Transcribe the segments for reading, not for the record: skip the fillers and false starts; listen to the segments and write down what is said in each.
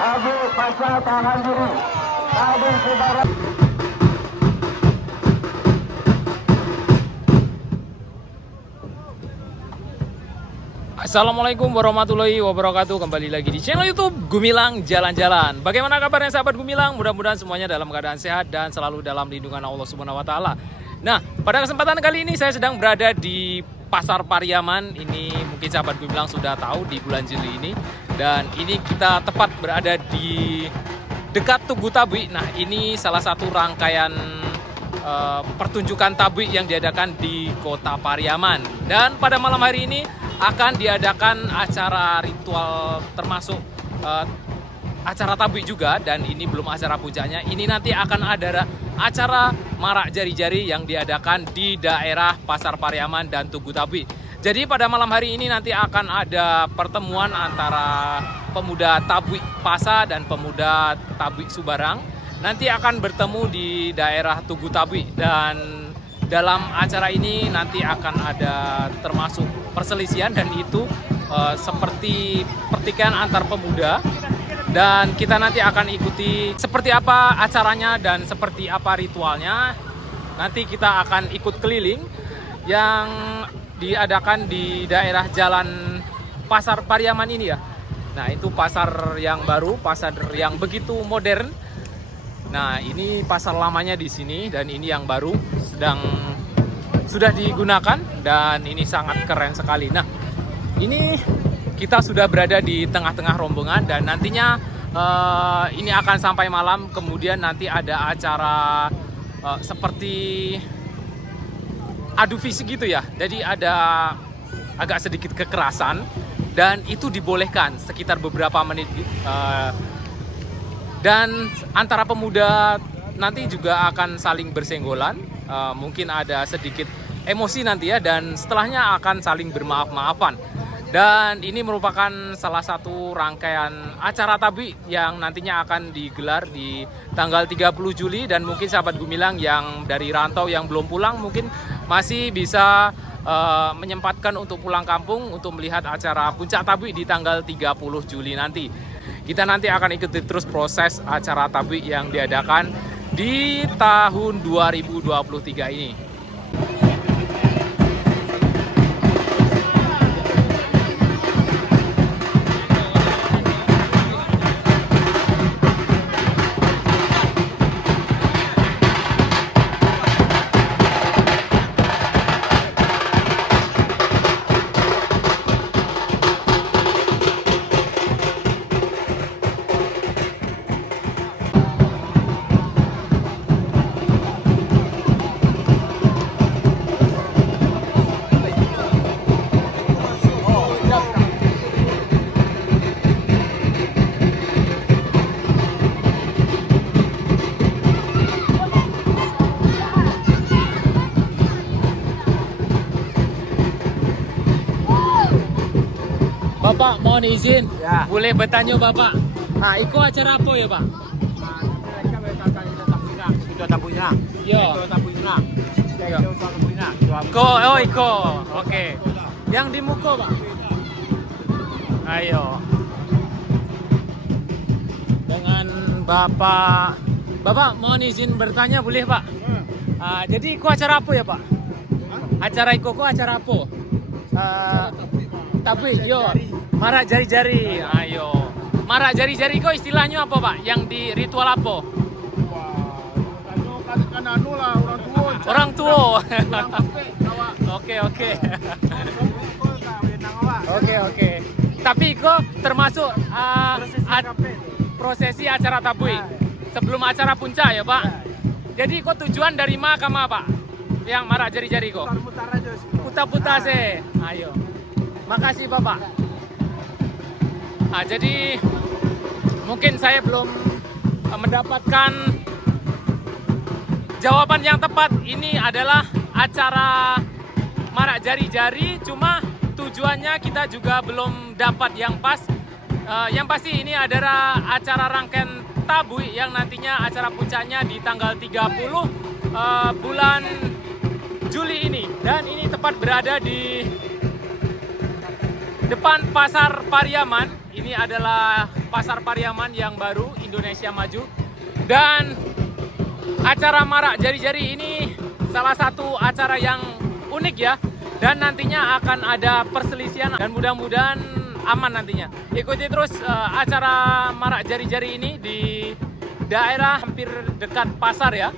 Abu Pasha tahan diri. Abu saudara. Assalamualaikum warahmatullahi wabarakatuh. Kembali lagi di channel YouTube Gumilang Jalan-Jalan. Bagaimana kabarnya sahabat Gumilang? Mudah-mudahan semuanya dalam keadaan sehat dan selalu dalam lindungan Allah Subhanahu wa taala. Nah, pada kesempatan kali ini saya sedang berada di Pasar Pariaman. Ini mungkin sahabat Gumilang sudah tahu di bulan Juli ini. Dan ini kita tepat berada di dekat Tugu Tabui. Nah, ini salah satu rangkaian pertunjukan tabui yang diadakan di Kota Pariaman. Dan pada malam hari ini akan diadakan acara ritual termasuk acara tabui juga, dan ini belum acara puncaknya. Ini nanti akan ada acara marak jari-jari yang diadakan di daerah Pasar Pariaman dan Tugu Tabui. Jadi pada malam hari ini nanti akan ada pertemuan antara pemuda Tabui Pasa dan pemuda Tabui Subarang. Nanti akan bertemu di daerah Tugu Tabui, dan dalam acara ini nanti akan ada termasuk perselisihan, dan itu seperti pertikaian antar pemuda. Dan kita nanti akan ikuti seperti apa acaranya dan seperti apa ritualnya. Nanti kita akan ikut keliling yang diadakan di daerah Jalan Pasar Pariaman ini ya. Nah, itu pasar yang baru, pasar yang begitu modern. Nah, ini pasar lamanya di sini, dan ini yang baru sudah digunakan, dan ini sangat keren sekali. Nah, ini kita sudah berada di tengah-tengah rombongan, dan nantinya ini akan sampai malam. Kemudian nanti ada acara seperti adu fisik gitu ya. Jadi ada agak sedikit kekerasan, dan itu dibolehkan sekitar beberapa menit. Dan antara pemuda nanti juga akan saling bersenggolan, mungkin ada sedikit emosi nanti ya, dan setelahnya akan saling bermaaf-maafan. Dan ini merupakan salah satu rangkaian acara tabui yang nantinya akan digelar di tanggal 30 Juli, dan mungkin sahabat Gumilang yang dari rantau yang belum pulang mungkin masih bisa menyempatkan untuk pulang kampung untuk melihat acara puncak tabui di tanggal 30 Juli nanti. Kita nanti akan ikuti terus proses acara tabui yang diadakan di tahun 2023 ini. Bapak, mohon izin, Ya. boleh bertanya Bapak. Nah, itu acara apa ya Pak? Itu tabunya. Yo. Itu tabunya. Yo. Itu tabunya. Iko. Oke. Yang di muka Pak. Ayo. Dengan Bapak mohon izin bertanya boleh Pak? Jadi itu acara apa ya Pak? Acara Iko acara apa? Tapi yo, marak jari-jari. Ayo. Marak jari-jari kok istilahnya apa Pak? Yang di ritual apa? Kan anu lah orang tua. Orang tua. Oke. Oke. Tapi kok termasuk prosesi acara tabui sebelum acara puncak ya Pak? Jadi kok tujuan dari mana ke mana Pak? Yang marak jari-jari kok? Putar aja sih. Putar-putar sih. Ayo. Makasih Bapak. Jadi mungkin saya belum mendapatkan jawaban yang tepat. Ini adalah acara marak jari-jari, cuma tujuannya kita juga belum dapat yang pas. Yang pasti ini adalah acara rangkaian tabui yang nantinya acara puncaknya di tanggal 30 bulan Juli ini. Dan ini tepat berada di depan Pasar Pariaman. Ini adalah Pasar Pariaman yang baru, Indonesia Maju. Dan acara Marak Jari-Jari ini salah satu acara yang unik ya. Dan nantinya akan ada perselisihan dan mudah-mudahan aman nantinya. Ikuti terus acara Marak Jari-Jari ini di daerah hampir dekat pasar ya.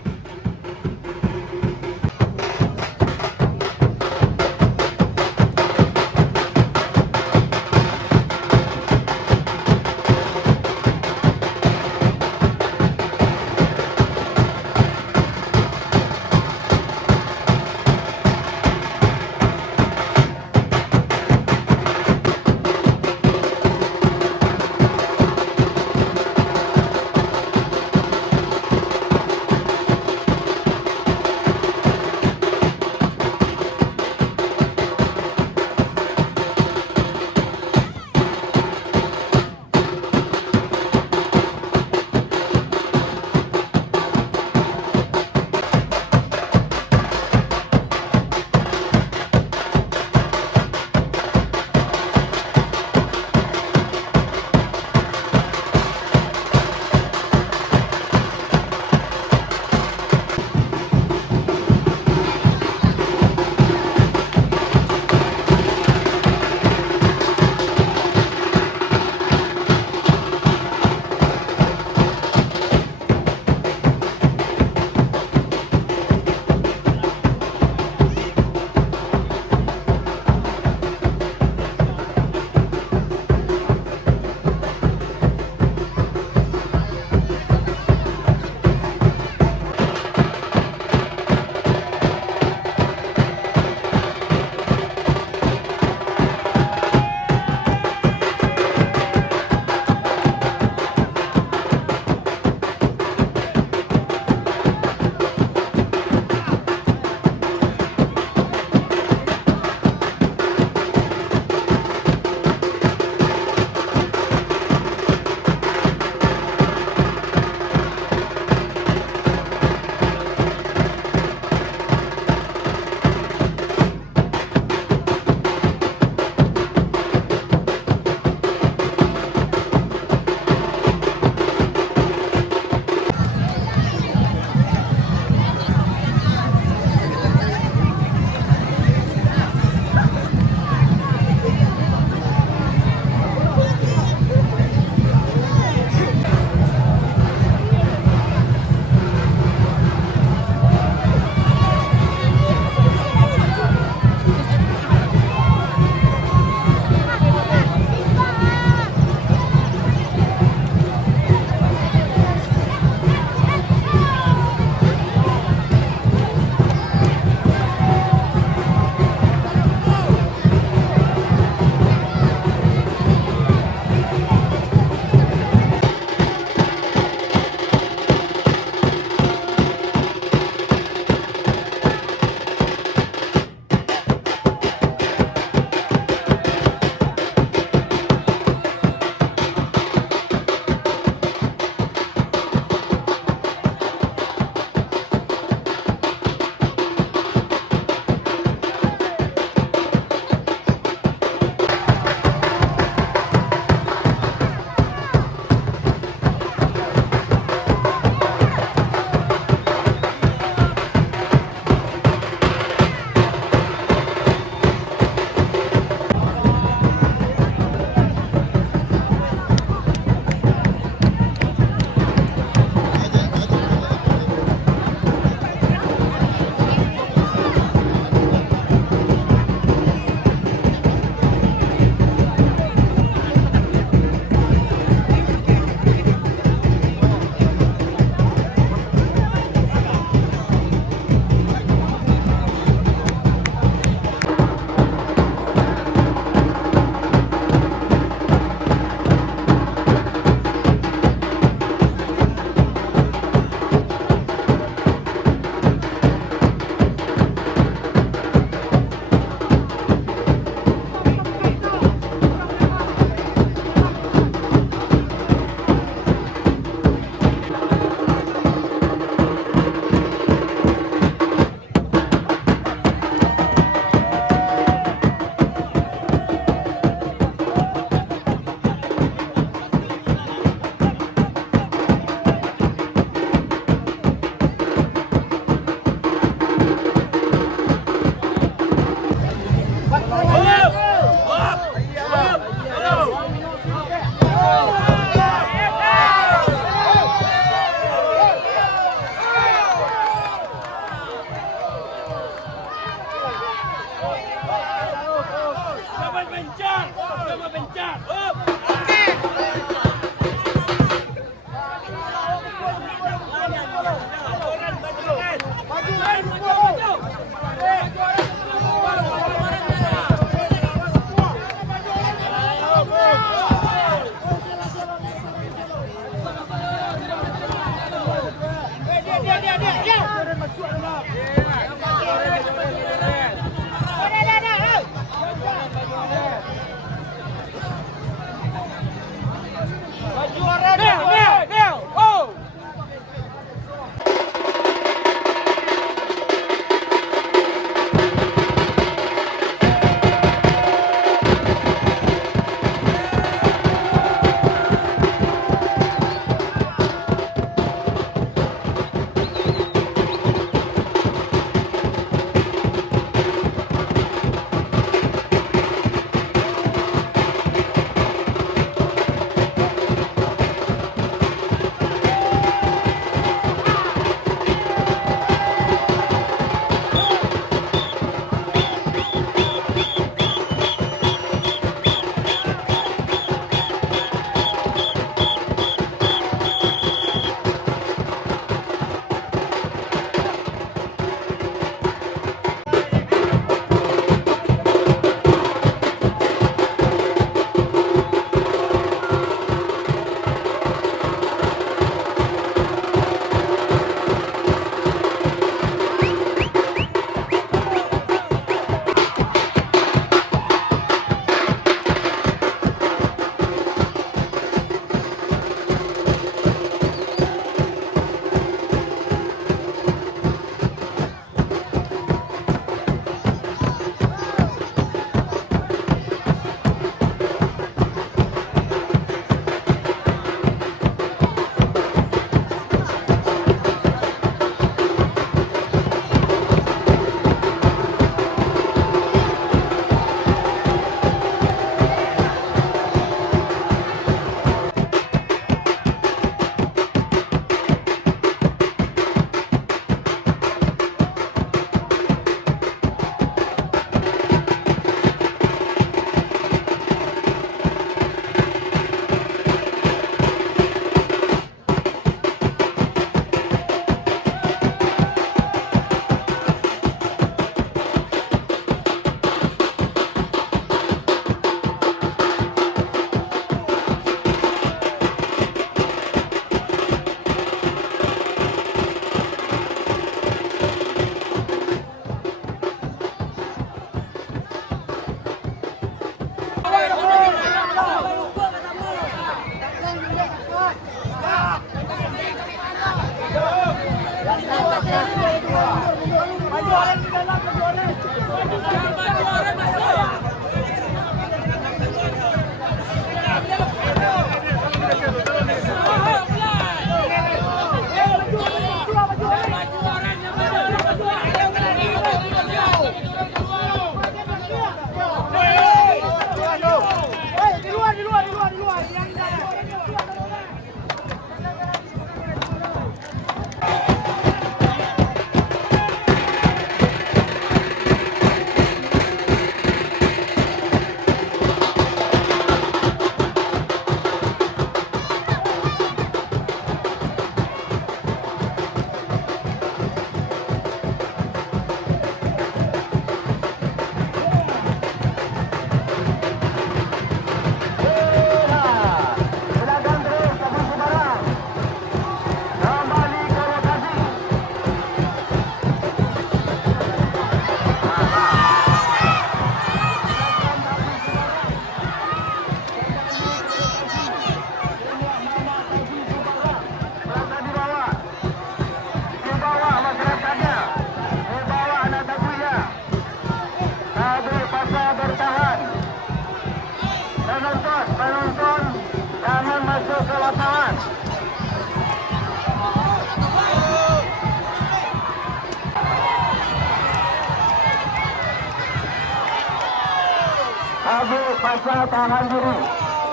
Kabel pasal tahan diri.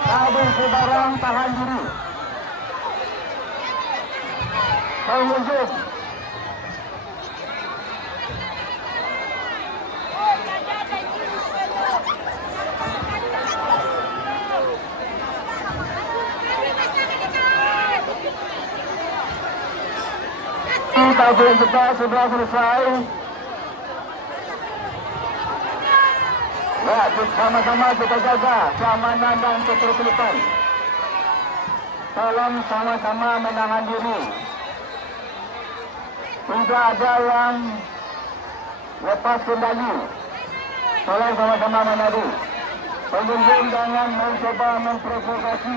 Kabel sebarang tahan diri. Pengunjung. tabung kita sudah selesai. Ya, sama-sama kita jaga keamanan dan ketertiban. Tolong sama-sama menahan diri. Tidak ada yang lepas kendali. Tolong sama-sama menadi. Pengunjung jangan mencoba memprovokasi.